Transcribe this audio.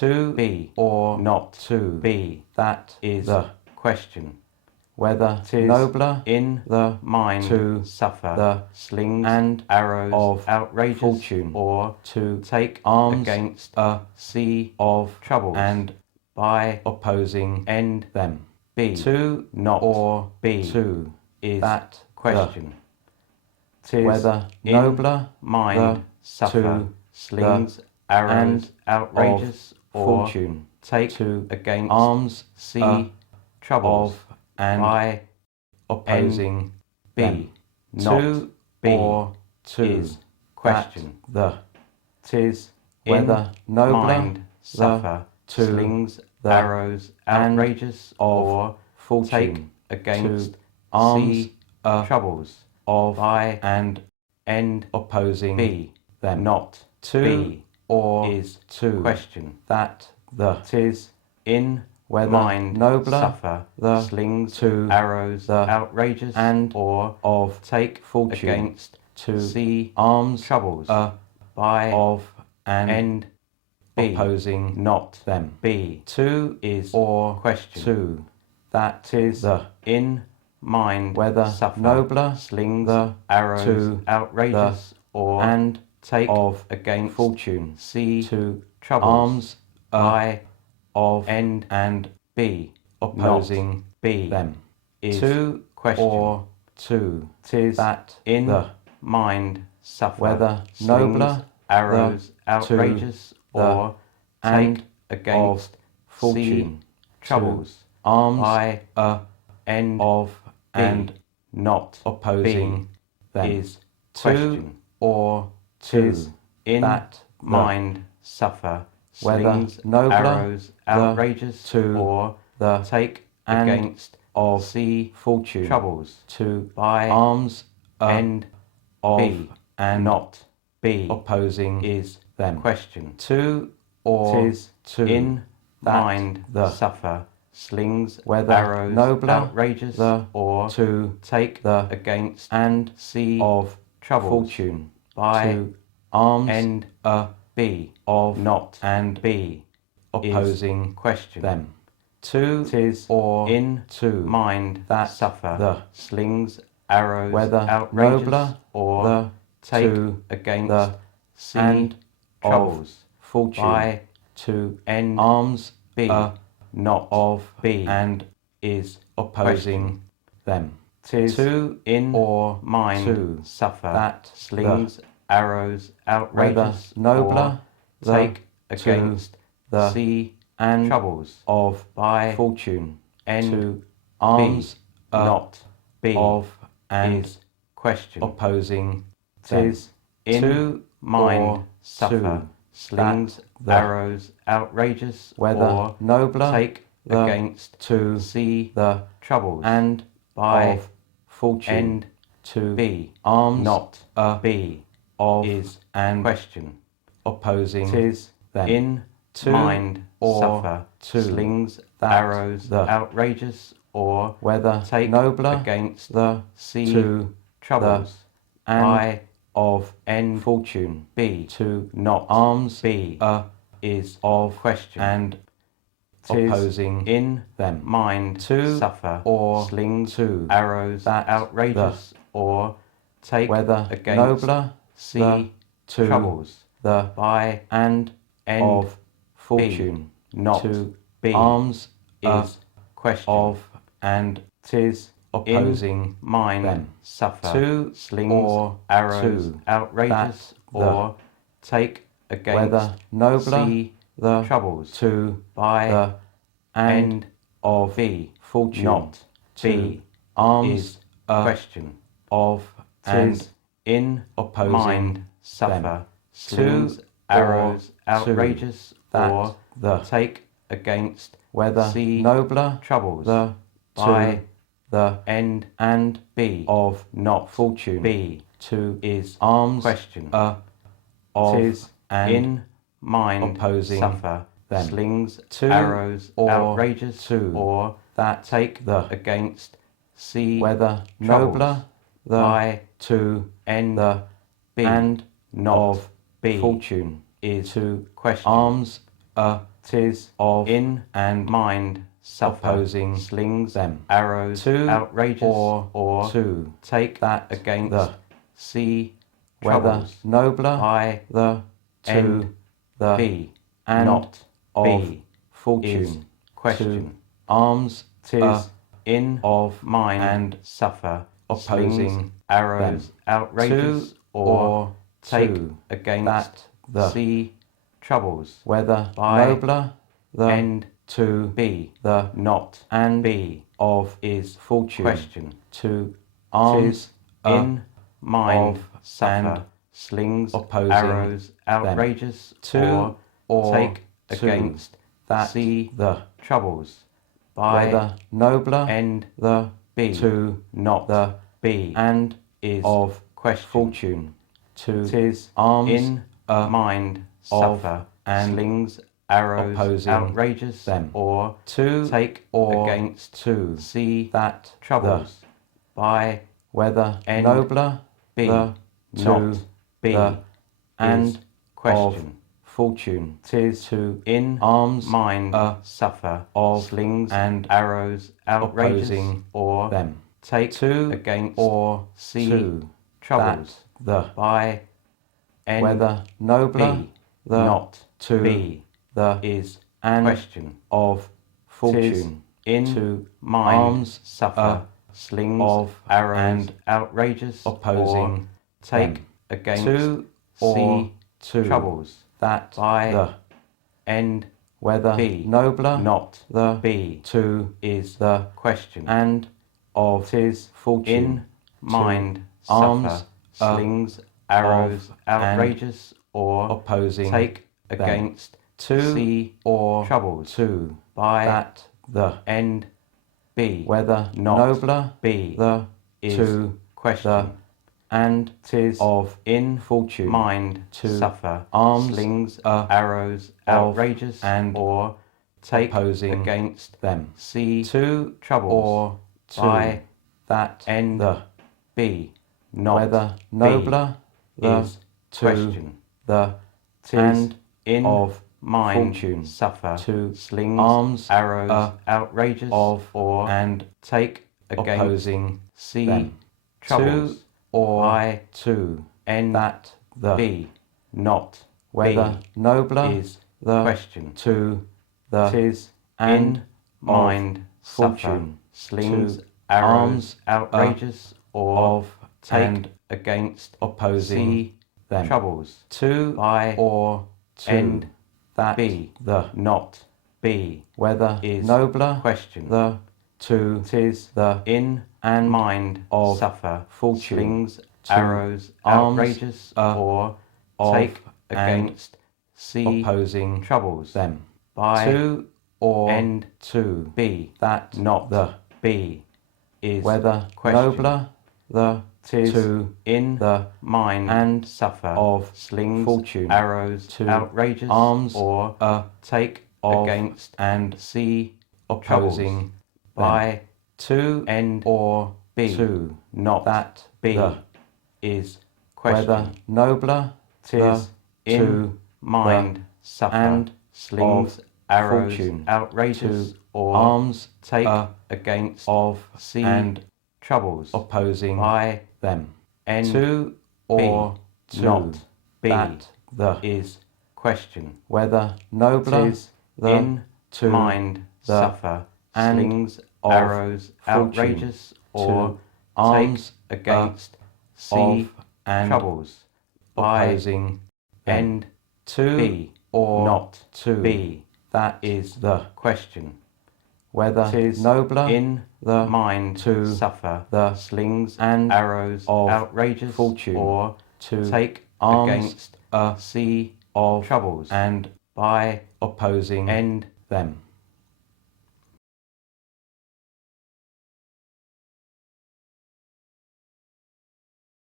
to be or not to be, that is the question. Whether 'tis nobler in the mind to suffer the slings and arrows of outrageous fortune, or to take arms against a sea of troubles, and by opposing end them. Be to not or be to is that question. 'Tis whether nobler mind suffer slings, arrows, outrageous, or fortune, take to against arms, sea, troubles, and by opposing be not to be or to is question. The 'tis whether nobler mind suffer to slings, arrows, outrageous, or fortune, take against arms, troubles of by and end opposing be them not to be or is to question. That the 'tis in whether mind nobler suffer the slings, to arrows, the outrageous, and or of take fortune against to see arms, troubles by of and end be opposing not them. Be to is or question. To that 'tis the in mind whether suffer nobler slings, the arrows, to outrageous, or and take of against fortune, see to troubles, arms by of end and be opposing not be them is to question or to 'tis that in the mind suffer whether slings, nobler arrows, outrageous, or and against fortune, troubles, arms by end of and not opposing them is to or to in that mind suffer slings, nobler arrows, outrageous, to or the take against of see fortune, troubles, to by arms end of be and not be opposing is them. Question. To or 'tis to in mind the suffer slings, whether arrows, nobler, outrageous, or to take the against and see of troubles, fortune by to arms end be of not and be opposing question them. To 'tis or in to mind that suffer the slings, arrows, whether outrageous, nobler, or the take to against the see and troubles, fortune by to end arms be not of be and is opposing question them. 'Tis to in or mind to suffer that slings, arrows, outrageous, nobler, take against the sea and troubles of by fortune end to arms be not be of and is question opposing 'tis in to mind suffer slings, arrows, outrageous, whether or nobler, take against to see the troubles and by of fortune end to be arms not be of is and question opposing 'tis them. In to mind or suffer to slings, arrows, outrageous, or whether take nobler against the sea to troubles and by of end fortune be to not arms be is of question and opposing in them mind to suffer or slings, to arrows, that outrageous, or take whether against nobler see to troubles the by and end of fortune not to be arms is question of and 'tis opposing mind them. Suffer to slings or arrows outrageous or take against whether nobler see the troubles to by the end of be fortune not be arms is question of and in opposing mind suffer slings, arrows, outrageous, or the take against whether see nobler troubles the by the end and be of not fortune be to is arms question of 'tis and in mind opposing suffer them. Slings, to arrows, or outrageous, to or that take the against see whether nobler the by to end the be and not of be fortune is to question arms 'tis of in and mind suffer, opposing slings them arrows to outrageous or to take that against the see whether nobler by the to the be and not of fortune question arms 'tis in of mind and suffer opposing arrows outrageous or take against that the see troubles whether by nobler the end to be the not and be of is fortune question to arms in mind suffer slings opposing arrows outrageous to or take against that see the troubles by whether nobler end the be to not the be and is of question fortune to 'tis arms in a mind suffer and slings arrows opposing outrageous them or to take or against to see that troubles by whether nobler be the not be the and question fortune 'tis to in arms mind suffer of slings and arrows outrageous or them take to against or see to troubles the by whether nobler be the not to be the is and question of fortune into mind arms suffer slings of arrows and outrageous opposing take against to or see to troubles that by the end whether be nobler not the be to is the question and of 'tis fortune in mind arms slings arrows outrageous or opposing take against to see or troubles to by that the end be whether not nobler be the is to question the and 'tis of in fortune mind to suffer arms slings arrows outrageous and or take opposing against them see to troubles or to by that end the be not whether nobler the is to question the 'tis and in of mind fortune suffer to slings arms arrows outrageous of or and take against opposing see them troubles to or by to end that the be not whether be nobler is the question to the 'tis and mind fortune slings arrows outrageous or of take and against opposing see them troubles to by or to end that be the not be whether is nobler question the to 'tis the in and mind of suffer fortune slings arrows outrageous or take against see opposing troubles them by to or end to be that not the be is whether nobler the 'tis to in the mind and suffer of slings fortune arrows to outrageous arms or take against and see opposing by to end or be to not that be the is question whether nobler 'tis in to mind suffer and slings arrows fortune outrageous or arms take against of see and troubles opposing by them end to or to not be that the is question whether nobler 'tis the in to mind suffer and slings arrows outrageous or arms against see and troubles opposing end to be or not to be that is the question whether 'tis nobler in the mind to suffer the slings and arrows of outrageous fortune or to take against see of troubles and by opposing end them